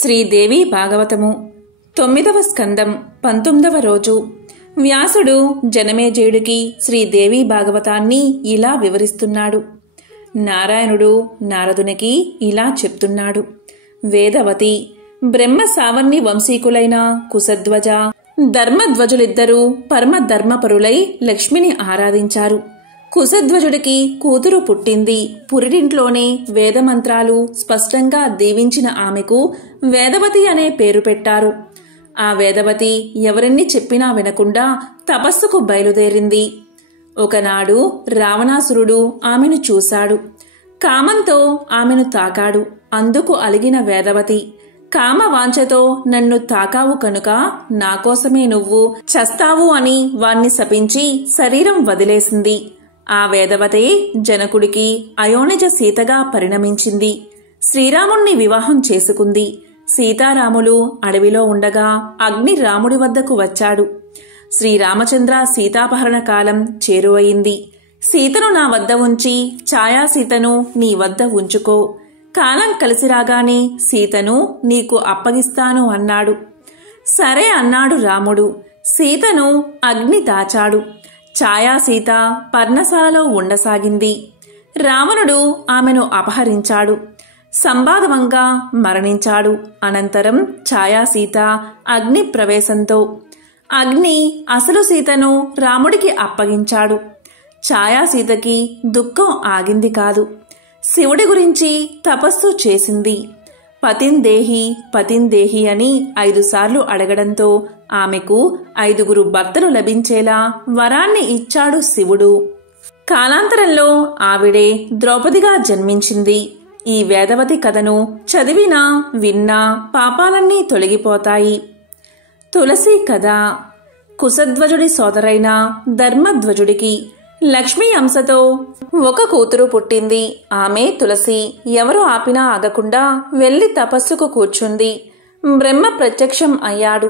శ్రీదేవి భాగవతము 9వ స్కందం 19వ రోజు. వ్యాసుడు జనమేజయుడికి శ్రీదేవి భాగవతాన్ని ఇలా వివరిస్తున్నాడు. నారాయణుడు నారదునికి ఇలా చెప్తున్నాడు. వేదవతి బ్రహ్మ సావర్ణి వంశీకులైన కుశధ్వజ ధర్మధ్వజులిద్దరూ పరమధర్మపరులై లక్ష్మిని ఆరాధించారు. కుశధ్వజుడికి కూతురు పుట్టింది. పురిటింట్లోనే వేదమంత్రాలు స్పష్టంగా దీవించిన ఆమెకు వేదవతి అనే పేరు పెట్టారు. ఆ వేదవతి ఎవరెన్ని చెప్పినా వినకుండా తపస్సుకు బయలుదేరింది. ఒకనాడు రావణాసురుడు ఆమెను చూశాడు. కామంతో ఆమెను తాకాడు. అందుకు అలిగిన వేదవతి, కామవాంఛతో నన్ను తాకావు కనుక నాకోసమే నువ్వు చస్తావు అని వాణ్ణి శపించి శరీరం వదిలేసింది. ఆ వేదవతే జనకుడికి అయోనిజ సీతగా పరిణమించింది. శ్రీరాముణ్ణి వివాహం చేసుకుంది. సీతారాములు అడవిలో ఉండగా అగ్ని రాముడి వద్దకు వచ్చాడు. శ్రీరామచంద్ర సీతాపహరణ కాలం చేరువయింది. సీతను నా వద్ద ఉంచి ఛాయాసీతను నీ వద్ద ఉంచుకో. కాలం కలిసిరాగానే సీతను నీకు అప్పగిస్తాను అన్నాడు. సరే అన్నాడు రాముడు. సీతను అగ్ని దాచాడు. ఛాయాసీత పర్ణశాలలో ఉండసాగింది. రావణుడు ఆమెను అపహరించాడు. సంబాధవంగా మరణించాడు. అనంతరం ఛాయాసీత అగ్ని ప్రవేశంతో అగ్ని అసలు సీతను రాముడికి అప్పగించాడు. ఛాయాసీతకి దుఃఖం ఆగింది కాదు. శివుడి గురించి తపస్సు చేసింది. పతిందేహి పతిందేహి అని 5 సార్లు అడగడంతో ఆమెకు 5గురు భర్తలు లభించేలా వరాన్ని ఇచ్చాడు శివుడు. కాలాంతరంలో ఆవిడే ద్రౌపదిగా జన్మించింది. ఈ వేదవతి కథను చదివినా విన్నా పాపాలన్నీ తొలగిపోతాయి. తులసి కథ. కుశధ్వజుడి సోదరైన ధర్మధ్వజుడికి లక్ష్మీ అంశతో ఒక కూతురు పుట్టింది. ఆమె తులసి. ఎవరు ఆపినా ఆగకుండా వెళ్లి తపస్సుకు కూర్చుంది. బ్రహ్మ ప్రత్యక్షం అయ్యాడు.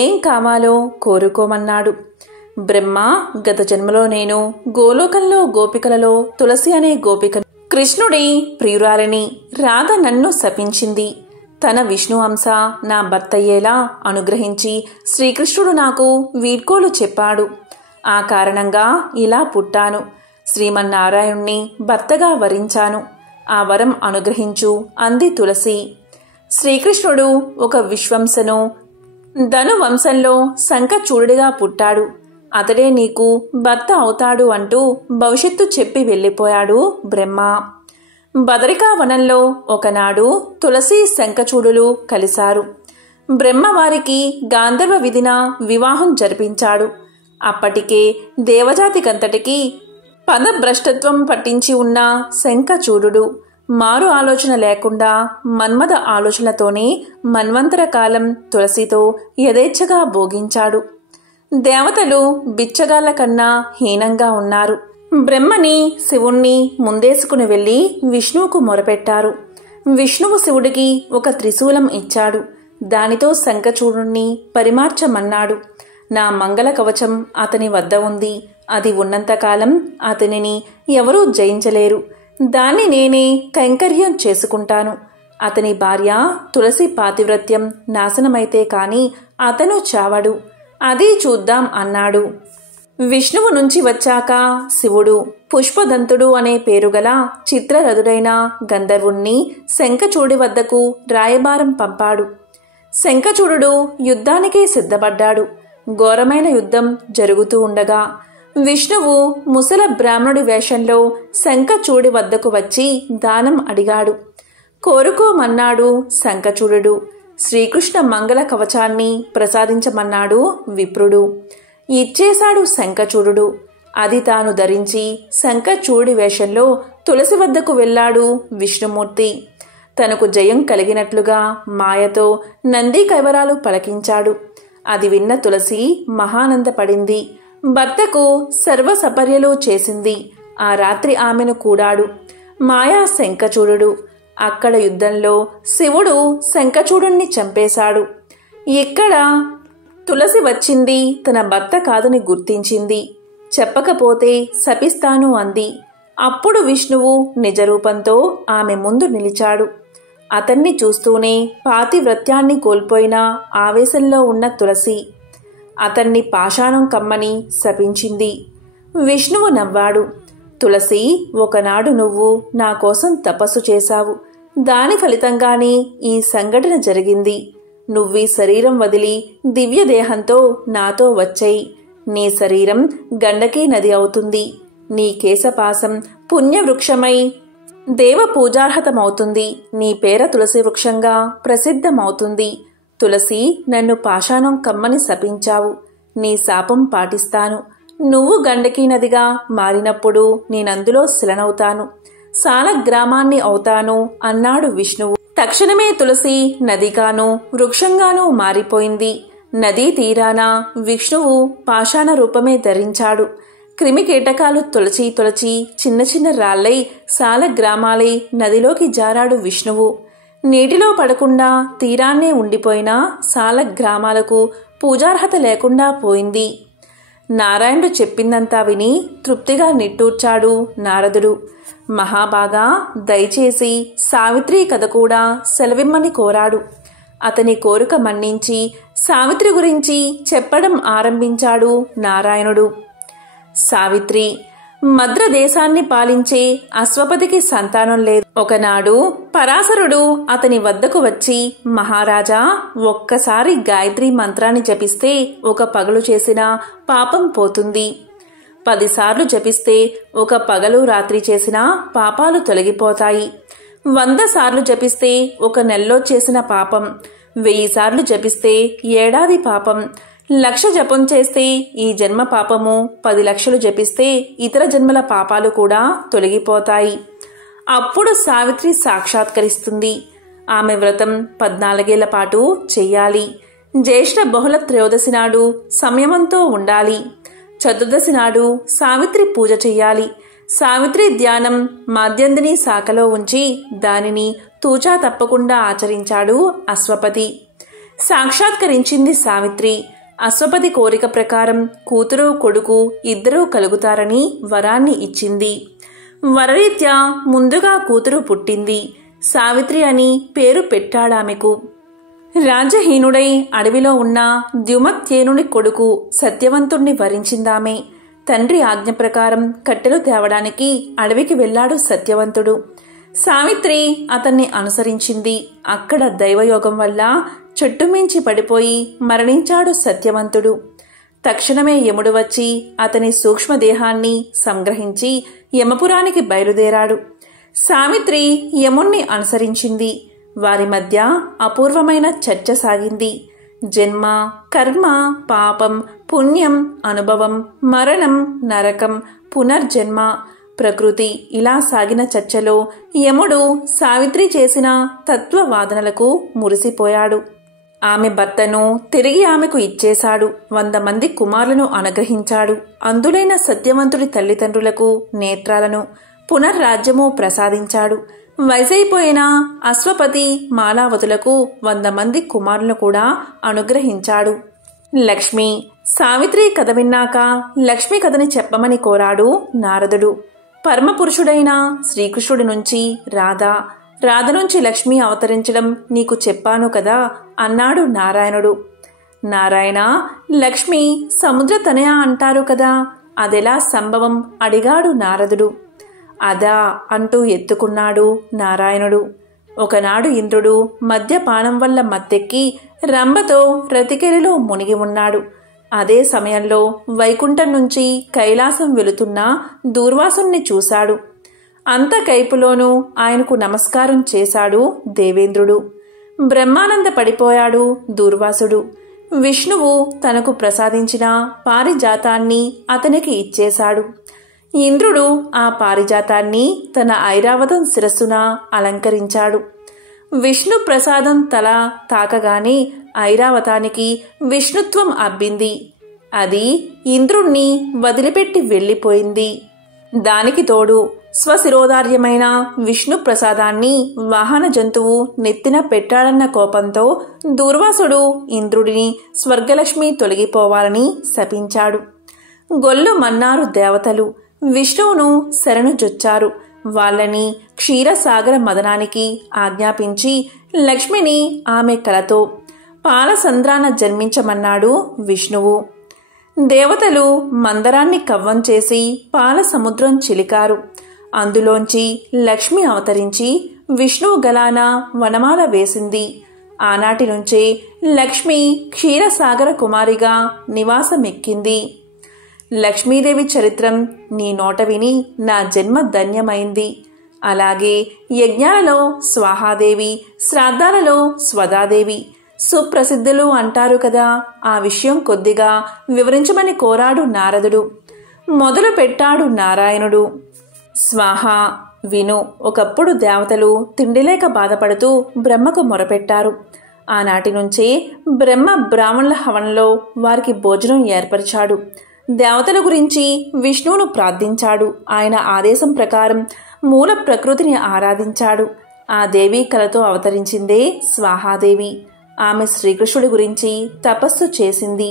ఏం కావాలో కోరుకోమన్నాడు. బ్రహ్మ, గత జన్మలో నేను గోలోకంలో గోపికలలో తులసి అనే గోపిక కృష్ణుడి ప్రియురాలిని. రాధ నన్ను శపించింది. తన విష్ణు అంశ నా భర్తయ్యేలా అనుగ్రహించి శ్రీకృష్ణుడు నాకు వీడ్కోలు చెప్పాడు. ఆ కారణంగా ఇలా పుట్టాను. శ్రీమన్నారాయణ్ణి భర్తగా వరించాను. ఆ వరం అనుగ్రహించు అంది తులసి. శ్రీకృష్ణుడు ఒక విశ్వంసను ధను వంశంలో శంఖచూడుడిగా పుట్టాడు. అతడే నీకు భర్త అవుతాడు అంటూ భవిష్యత్తు చెప్పి వెళ్ళిపోయాడు బ్రహ్మ. బదరికావనంలో ఒకనాడు తులసి శంఖచూడులు కలిశారు. బ్రహ్మ వారికి గాంధర్వ విధిన వివాహం జరిపించాడు. అప్పటికే దేవజాతికంతటికీ పదభ్రష్టత్వం పట్టించి ఉన్న శంఖచూడుడు మారు ఆలోచన లేకుండా మన్మథ ఆలోచనతోనే మన్వంతర కాలం తులసితో యథేచ్ఛగా భోగించాడు. దేవతలు బిచ్చగాళ్ల కన్నా హీనంగా ఉన్నారు. బ్రహ్మని శివుణ్ణి ముందేసుకుని వెళ్లి విష్ణువుకు మొరపెట్టారు. విష్ణువు శివుడికి ఒక త్రిశూలం ఇచ్చాడు. దానితో శంఖచూడుణ్ణి పరిమార్చమన్నాడు. నా మంగళ కవచం అతని వద్ద ఉంది. అది ఉన్నంతకాలం అతనిని ఎవరూ జయించలేరు. దాన్ని నేనే కైంకర్యం చేసుకుంటాను. అతని భార్య తులసి పాతివ్రత్యం నాశనమైతే కాని అతను చావడు. అది చూద్దాం అన్నాడు. విష్ణువు నుంచి వచ్చాక శివుడు పుష్పదంతుడు అనే పేరుగల చిత్రరథుడైన గంధర్వుణ్ణి శంఖచూడి వద్దకు రాయబారం పంపాడు. శంఖచూడు యుద్ధానికే సిద్ధపడ్డాడు. ఘోరమైన యుద్ధం జరుగుతూ ఉండగా విష్ణువు ముసల బ్రాహ్మణుడి వేషంలో శంఖచూడి వద్దకు వచ్చి దానం అడిగాడు. కోరుకోమన్నాడు శంఖచూడు. శ్రీకృష్ణ మంగళ కవచాన్ని ప్రసాదించమన్నాడు విప్రుడు. ఇచ్చేశాడు శంఖచూడు. అది తాను ధరించి శంఖచూడి వేషంలో తులసి వద్దకు వెళ్లాడు విష్ణుమూర్తి. తనకు జయం కలిగినట్లుగా మాయతో నంది కైవరాలు పలకించాడు. అది విన్న తులసి మహానందపడింది. భర్తకు సర్వసపర్యలు చేసింది. ఆ రాత్రి ఆమెను కూడాడు మాయా శంఖచూడు. అక్కడ యుద్ధంలో శివుడు శంఖచూడుణ్ణి చంపేశాడు. ఇక్కడ తులసి వచ్చింది తన భర్త కాదని గుర్తించింది. చెప్పకపోతే శపిస్తాను అంది. అప్పుడు విష్ణువు నిజరూపంతో ఆమె ముందు నిలిచాడు. అతన్ని చూస్తూనే పాతివ్రత్యాన్ని కోల్పోయిన ఆవేశంలో ఉన్న తులసి అతన్ని పాషాణం కమ్మని శపించింది. విష్ణువు నవ్వాడు. తులసి, ఒకనాడు నువ్వు నా కోసం తపస్సు చేశావు. దాని ఫలితంగానే ఈ సంఘటన జరిగింది. నువ్వీ శరీరం వదిలి దివ్యదేహంతో నాతో వచ్చాయి. నీ శరీరం గండకీ నది అవుతుంది. నీ కేశపాసం పుణ్యవృక్షమై దేవ పూజార్హతమవుతుంది. నీ పేర తులసి వృక్షంగా ప్రసిద్ధమవుతుంది. తులసి, నన్ను పాషాణం కమ్మని శపించావు. నీ శాపం పాటిస్తాను. నువ్వు గండకీ నదిగా మారినప్పుడు నేనందులో శిలనవుతాను. సాలగ్రామాన్ని అవుతాను అన్నాడు విష్ణువు. తక్షణమే తులసి నదిగాను వృక్షంగానూ మారిపోయింది. నదీ తీరాన విష్ణువు పాషాణ రూపమే ధరించాడు. క్రిమికీటకాలు తొలచి తొలచి చిన్న చిన్న రాళ్లై సాలగ్రామాలై నదిలోకి జారాడు విష్ణువు. నీటిలో పడకుండా తీరాన్నే ఉండిపోయిన సాలగ్రామాలకు పూజార్హత లేకుండా పోయింది. నారాయణుడు చెప్పిందంతా విని తృప్తిగా నిట్టూర్చాడు నారదుడు. మహాబాగా, దయచేసి సావిత్రి కథ కూడా సెలవిమ్మని కోరాడు. అతని కోరిక మన్నించి సావిత్రి గురించి చెప్పడం ఆరంభించాడు నారాయణుడు. సావిత్రి మద్ర దేశాన్ని పాలించే అశ్వపతికి సంతానం లేదు. ఒకనాడు పరాశరుడు అతని వద్దకు వచ్చి, మహారాజా, ఒక్కసారి గాయత్రి మంత్రాన్ని జపిస్తే ఒక పగలు చేసిన పాపం పోతుంది. 10 సార్లు జపిస్తే ఒక పగలు రాత్రి చేసిన పాపాలు తొలగిపోతాయి. 100 సార్లు జపిస్తే ఒక నెలలో చేసిన పాపం, 1000 సార్లు జపిస్తే ఏడాది పాపం, 1,00,000 జపం చేస్తే ఈ జన్మ పాపము, 10 లక్షలు జపిస్తే ఇతర జన్మల పాపాలు కూడా తొలగిపోతాయి. అప్పుడు సావిత్రి సాక్షాత్కరిస్తుంది. ఆమె వ్రతం 14 ఏళ్ల పాటు చెయ్యాలి. జ్యేష్ఠ బహుళ త్రయోదశి నాడు సంయమంతో ఉండాలి. చతుర్దశి నాడు సావిత్రి పూజ చెయ్యాలి. సావిత్రి ధ్యానం మాద్యందిని శాఖలో ఉంచి దానిని తూచా తప్పకుండా ఆచరించాడు అశ్వపతి. సాక్షాత్కరించింది సావిత్రి. అశ్వపతి కోరిక ప్రకారం కూతురు కొడుకు ఇద్దరూ కలుగుతారని వరాన్ని ఇచ్చింది. వరరీత్యా ముందుగా కూతురు పుట్టింది. సావిత్రి అని పేరు పెట్టాడామెకు. రాజహీనుడై అడవిలో ఉన్న ద్యుమత్యేనుని కొడుకు సత్యవంతుణ్ణి వరించిందామె. తండ్రి ఆజ్ఞ ప్రకారం కట్టెలు తేవడానికి అడవికి వెళ్లాడు సత్యవంతుడు. సావిత్రి అతన్ని అనుసరించింది. అక్కడ దైవయోగం వల్ల చెట్టుమించి పడిపోయి మరణించాడు సత్యవంతుడు. తక్షణమే యముడు వచ్చి అతని సూక్ష్మదేహాన్ని సంగ్రహించి యమపురానికి బయలుదేరాడు. సావిత్రి యముణ్ణి అనుసరించింది. వారి మధ్య అపూర్వమైన చర్చ సాగింది. జన్మ, కర్మ, పాపం, పుణ్యం, అనుభవం, మరణం, నరకం, పునర్జన్మ, ప్రకృతి ఇలా సాగిన చర్చలో యముడు సావిత్రి చేసిన తత్వవాదనలకు మురిసిపోయాడు. ఆమె భర్తను తిరిగి ఆమెకు ఇచ్చేశాడు. 100 మంది కుమారులను అనుగ్రహించాడు. అందులైన సత్యవంతుడి తల్లిదండ్రులకు నేత్రాలను, పునర్రాజ్యము ప్రసాదించాడు. వయసైపోయిన అశ్వపతి మాలావతులకు 100 మంది కుమారులను కూడా అనుగ్రహించాడు. లక్ష్మి సావిత్రి కథ విన్నాక లక్ష్మి కథని చెప్పమని కోరాడు నారదుడు. పరమపురుషుడైన శ్రీకృష్ణుడి నుంచి రాధ నుంచి లక్ష్మి అవతరించడం నీకు చెప్పాను కదా అన్నాడు నారాయణుడు. నారాయణ, లక్ష్మి సముద్ర తనయ అంటారు కదా, అదెలా సంభవం అడిగాడు నారదుడు. అదా అంటూ ఎత్తుకున్నాడు నారాయణుడు. ఒకనాడు ఇంద్రుడు మద్యపానం వల్ల మత్తెక్కి రంభతో రతికెలిలో మునిగి ఉన్నాడు. అదే సమయంలో వైకుంఠం నుంచి కైలాసం వెళుతున్న దూర్వాసుని చూశాడు. అంత కైపులోనూ ఆయనకు నమస్కారం చేశాడు దేవేంద్రుడు. బ్రహ్మానంద పడిపోయాడు దూర్వాసుడు. విష్ణువు తనకు ప్రసాదించిన పారిజాతాన్ని అతనికి ఇచ్చేశాడు. ఇంద్రుడు ఆ పారిజాతాన్ని తన ఐరావతం శిరస్సున అలంకరించాడు. విష్ణు ప్రసాదం తల తాకగానే ఐరావతానికి విష్ణుత్వం అబ్బింది. అది ఇంద్రుణ్ణి వదిలిపెట్టి వెళ్లిపోయింది. దానికి తోడు స్వశిరోధార్యమైన విష్ణు ప్రసాదాన్ని వాహన జంతువు నెత్తిన పెట్టాడన్న కోపంతో దూర్వాసుడు ఇంద్రుడిని స్వర్గలక్ష్మి తొలగిపోవాలని శపించాడు. గొల్లు మన్నారు దేవతలు. విష్ణువును శరణు జొచ్చారు. వాళ్ళని క్షీరసాగర మదనానికి ఆజ్ఞాపించి లక్ష్మిని ఆమె కలతో పాలసంద్రాన జన్మించమన్నాడు విష్ణువు. దేవతలు మందరాన్ని కవ్వం చేసి పాల సముద్రం చిలికారు. అందులోంచి లక్ష్మి అవతరించి విష్ణువు గలాన వనమాల వేసింది. ఆనాటి నుంచే లక్ష్మి క్షీరసాగర కుమారిగా నివాసమెక్కింది. లక్ష్మీదేవి చరిత్రం నీ నోట విని నా జన్మ ధన్యమైంది. అలాగే యజ్ఞాలలో స్వాహాదేవి, శ్రాద్ధాలలో స్వదాదేవి సుప్రసిద్ధులు అంటారు కదా, ఆ విషయం కొద్దిగా వివరించమని కోరాడు నారదుడు. మొదలు పెట్టాడు నారాయణుడు. స్వాహ విను. ఒకప్పుడు దేవతలు తిండిలేక బాధపడుతూ బ్రహ్మకు మొరపెట్టారు. ఆనాటి నుంచే బ్రహ్మ బ్రాహ్మణుల హవనంలో వారికి భోజనం ఏర్పరిచాడు. దేవతల గురించి విష్ణువును ప్రార్థించాడు. ఆయన ఆదేశం ప్రకారం మూల ప్రకృతిని ఆరాధించాడు. ఆ దేవి కలతో అవతరించిందే స్వాహాదేవి. ఆమె శ్రీకృష్ణుడి గురించి తపస్సు చేసింది.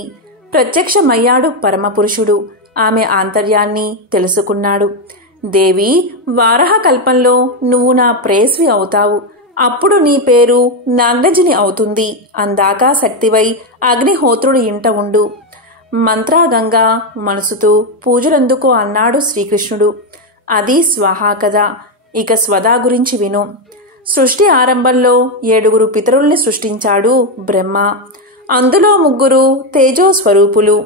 ప్రత్యక్షమయ్యాడు పరమపురుషుడు. ఆమె ఆంతర్యాన్ని తెలుసుకున్నాడు. దేవి, వారహ కల్పంలో నువ్వు నా ప్రేయస్వి అవుతావు. అప్పుడు నీ పేరు నాగజని అవుతుంది. అందాక శక్తివై అగ్నిహోత్రుడి ఇంట ఉండు. మంత్రాగంగా మనసుతో పూజలందుకో అన్నాడు శ్రీకృష్ణుడు. అది స్వాహా కదా. ఇక స్వదా గురించి విను. సృష్టి ఆరంభంలో 7 పితరుల్ని సృష్టించాడు బ్రహ్మ. అందులో 3 తేజోస్వరూపులు,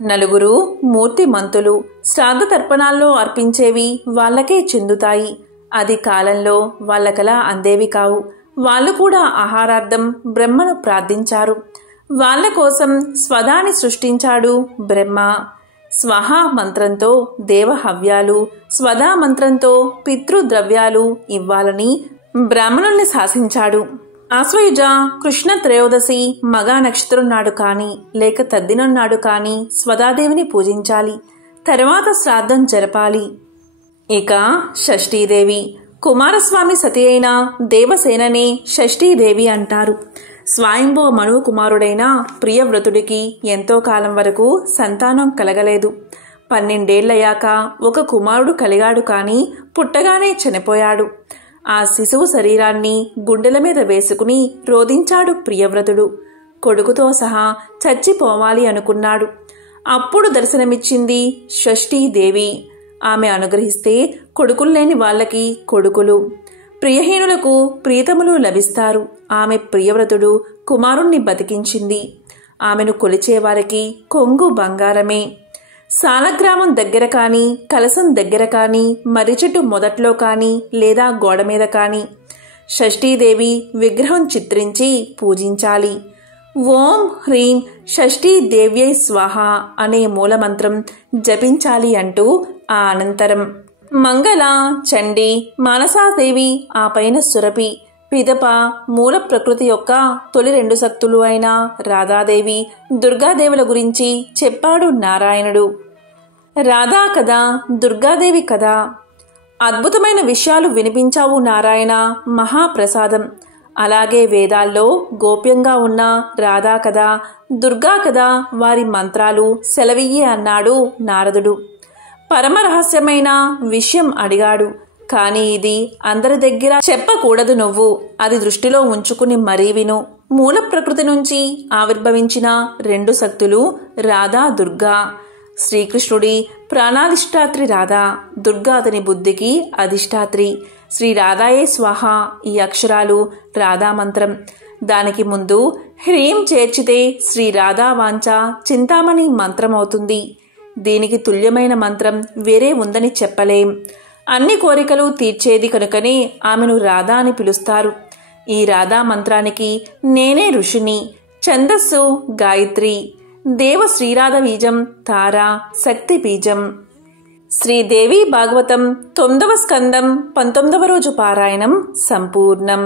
4 మూర్తిమంతులు. శ్రాద్ధ తర్పణాల్లో అర్పించేవి వాళ్లకే చెందుతాయి. అది కాలంలో వాళ్ళకలా అందేవి కావు. వాళ్ళు కూడా ఆహారార్థం బ్రహ్మను ప్రార్థించారు. వాళ్ల కోసం స్వదాని సృష్టించాడు బ్రహ్మ. స్వహా మంత్రంతో దేవహవ్యాలు, స్వదా మంత్రంతో పితృద్రవ్యాలు ఇవ్వాలని బ్రాహ్మణుల్ని శాసించాడు. ఆశ్వయుజ కృష్ణ త్రయోదశి మగా నక్షత్రం నాడు కాని లేక తద్దినం నాడు కాని స్వదాదేవిని పూజించాలి. తర్వాత శ్రాద్ధం జరపాలి. ఇక షష్ఠీదేవి, కుమారస్వామి సతి అయిన దేవసేననే షష్ఠీదేవి అంటారు. స్వయంభో మనువు కుమారుడైన ప్రియవ్రతుడికి ఎంతో కాలం వరకు సంతానం కలగలేదు. 12 ఏళ్లయ్యాక ఒక కుమారుడు కలిగాడు. కాని పుట్టగానే చనిపోయాడు. ఆ శిశువు శరీరాన్ని గుండెల మీద వేసుకుని రోధించాడు ప్రియవ్రతుడు. కొడుకుతో సహా చచ్చిపోవాలి అనుకున్నాడు. అప్పుడు దర్శనమిచ్చింది షష్ఠీదేవి. ఆమె అనుగ్రహిస్తే కొడుకుల్లేని వాళ్ళకి కొడుకులు, ప్రియహీనులకు ప్రీతములు లభిస్తారు. ఆమె ప్రియవ్రతుడు కుమారుణ్ణి బతికించింది. ఆమెను కొలిచేవారికి కొంగు బంగారమే. సాలగ్రామం దగ్గర కాని, కలసం దగ్గర కాని, మర్రి చెట్టు మొదట్లో కాని లేదా గోడ మీద కాని షష్ఠీదేవి విగ్రహం చిత్రించి పూజించాలి. ఓం హ్రీం షష్ఠీదేవ్యై స్వాహ అనే మూలమంత్రం జపించాలి అంటూ ఆ అనంతరం మంగళ, చండీ, మానసాదేవి, ఆ పైన సురభి, పిదప మూల ప్రకృతి యొక్క తొలి 2 శక్తులు అయిన రాధాదేవి, దుర్గాదేవుల గురించి చెప్పాడు నారాయణుడు. రాధా కదా, దుర్గాదేవి కదా. అద్భుతమైన విషయాలు వినిపించావు నారాయణ, మహాప్రసాదం. అలాగే వేదాల్లో గోప్యంగా ఉన్న రాధా కదా, దుర్గా కదా వారి మంత్రాలు సెలవియ్యే అన్నాడు నారదుడు. పరమరహస్యమైన విషయం అడిగాడు. కాని ఇది అందరి దగ్గర చెప్పకూడదు. నువ్వు అది దృష్టిలో ఉంచుకుని మరీ విను. మూల ప్రకృతి నుంచి ఆవిర్భవించిన 2 శక్తులు రాధా, దుర్గా. శ్రీకృష్ణుడి ప్రాణాధిష్టాత్రి రాధా, దుర్గా అతని బుద్ధికి అధిష్టాత్రి. శ్రీ రాధాయే స్వాహ ఈ అక్షరాలు రాధా మంత్రం. దానికి ముందు హ్రీం చేర్చితే శ్రీ రాధా వాంఛ చింతామణి మంత్రమవుతుంది. దీనికి తుల్యమైన మంత్రం వేరే ఉందని చెప్పలేం. అన్ని కోరికలు తీర్చేది కనుకనే ఆమెను రాధా అని పిలుస్తారు. ఈ రాధా మంత్రానికి నేనే ఋషిని. ఛందస్సు గాయత్రి. దేవ శ్రీరాధ బీజం తారా శక్తి బీజం. శ్రీదేవి భాగవతం 9వ స్కందం 19వ రోజు పారాయణం సంపూర్ణం.